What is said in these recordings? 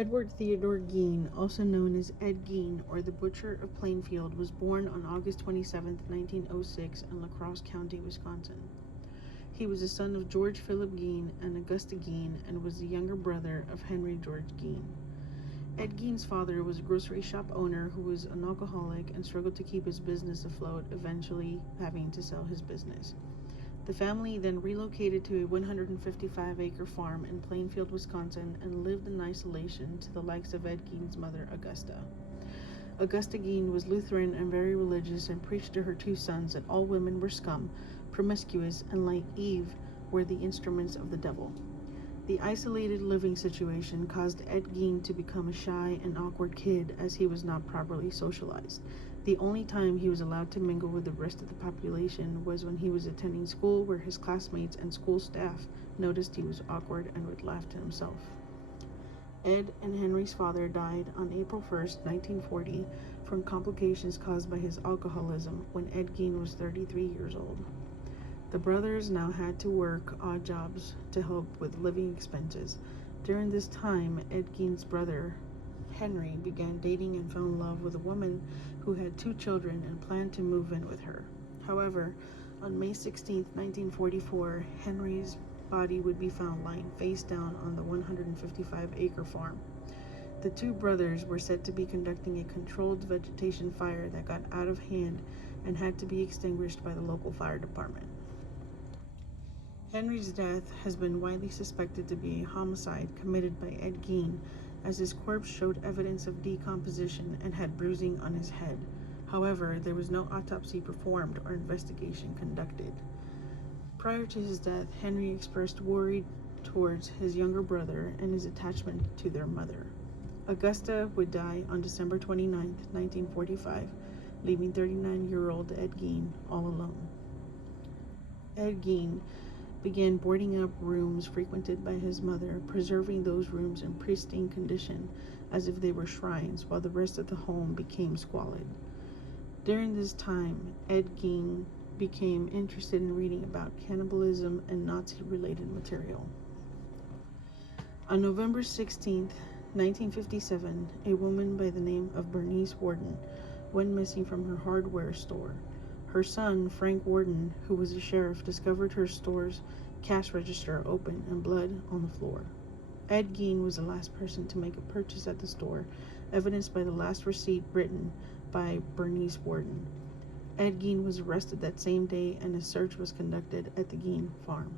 Edward Theodore Gein, also known as Ed Gein or the Butcher of Plainfield, was born on August 27, 1906 in La Crosse County, Wisconsin. He was the son of George Philip Gein and Augusta Gein and was the younger brother of Henry George Gein. Ed Gein's father was a grocery shop owner who was an alcoholic and struggled to keep his business afloat, eventually having to sell his business. The family then relocated to a 155-acre farm in Plainfield, Wisconsin, and lived in isolation to the likes of Ed Gein's mother, Augusta. Augusta Gein was Lutheran and very religious and preached to her two sons that all women were scum, promiscuous, and like Eve, were the instruments of the devil. The isolated living situation caused Ed Gein to become a shy and awkward kid as he was not properly socialized. The only time he was allowed to mingle with the rest of the population was when he was attending school, where his classmates and school staff noticed he was awkward and would laugh to himself. Ed and Henry's father died on April 1st, 1940, from complications caused by his alcoholism when Ed Gein was 33 years old. The brothers now had to work odd jobs to help with living expenses. During this time, Ed Gein's brother, Henry, began dating and fell in love with a woman who had 2 children and planned to move in with her. However, on May 16, 1944, Henry's body would be found lying face down on the 155-acre farm. The 2 brothers were said to be conducting a controlled vegetation fire that got out of hand and had to be extinguished by the local fire department. Henry's death has been widely suspected to be a homicide committed by Ed Gein, as his corpse showed evidence of decomposition and had bruising on his head. However, there was no autopsy performed or investigation conducted. Prior to his death, Henry expressed worry towards his younger brother and his attachment to their mother. Augusta would die on December 29, 1945, leaving 39-year-old Ed Gein all alone. Ed Gein began boarding up rooms frequented by his mother, preserving those rooms in pristine condition as if they were shrines, while the rest of the home became squalid. During this time, Ed Gein became interested in reading about cannibalism and Nazi-related material. On November 16, 1957, a woman by the name of Bernice Worden went missing from her hardware store. Her son, Frank Worden, who was a sheriff, discovered her store's cash register open and blood on the floor. Ed Gein was the last person to make a purchase at the store, evidenced by the last receipt written by Bernice Worden. Ed Gein was arrested that same day and a search was conducted at the Gein farm.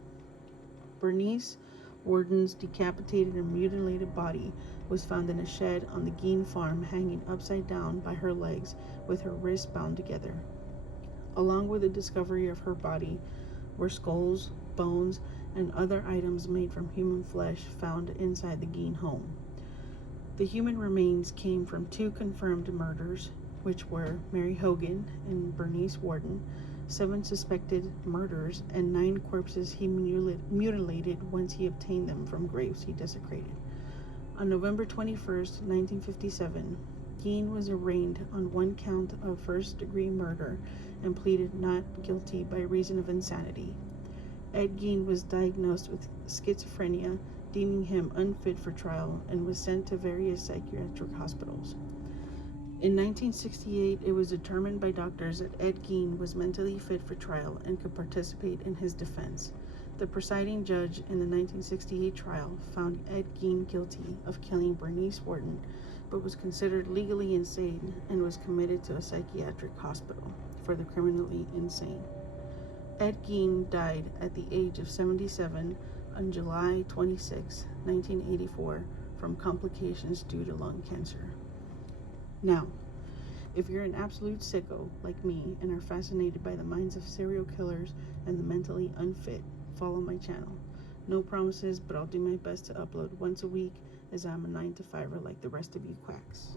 Bernice Worden's decapitated and mutilated body was found in a shed on the Gein farm, hanging upside down by her legs with her wrists bound together. Along with the discovery of her body were skulls, bones, and other items made from human flesh found inside the Gein home. The human remains came from 2 confirmed murders, which were Mary Hogan and Bernice Worden, 7 suspected murders, and 9 corpses he mutilated once he obtained them from graves he desecrated. On November 21, 1957, Gein was arraigned on 1 count of first-degree murder and pleaded not guilty by reason of insanity. Ed Gein was diagnosed with schizophrenia, deeming him unfit for trial, and was sent to various psychiatric hospitals. In 1968, it was determined by doctors that Ed Gein was mentally fit for trial and could participate in his defense. The presiding judge in the 1968 trial found Ed Gein guilty of killing Bernice Worden, but was considered legally insane and was committed to a psychiatric hospital for the criminally insane. Ed Gein died at the age of 77 on July 26, 1984, from complications due to lung cancer. Now, if you're an absolute sicko like me and are fascinated by the minds of serial killers and the mentally unfit, follow my channel. No promises, but I'll do my best to upload once a week, as I'm a 9-to-5er like the rest of you quacks.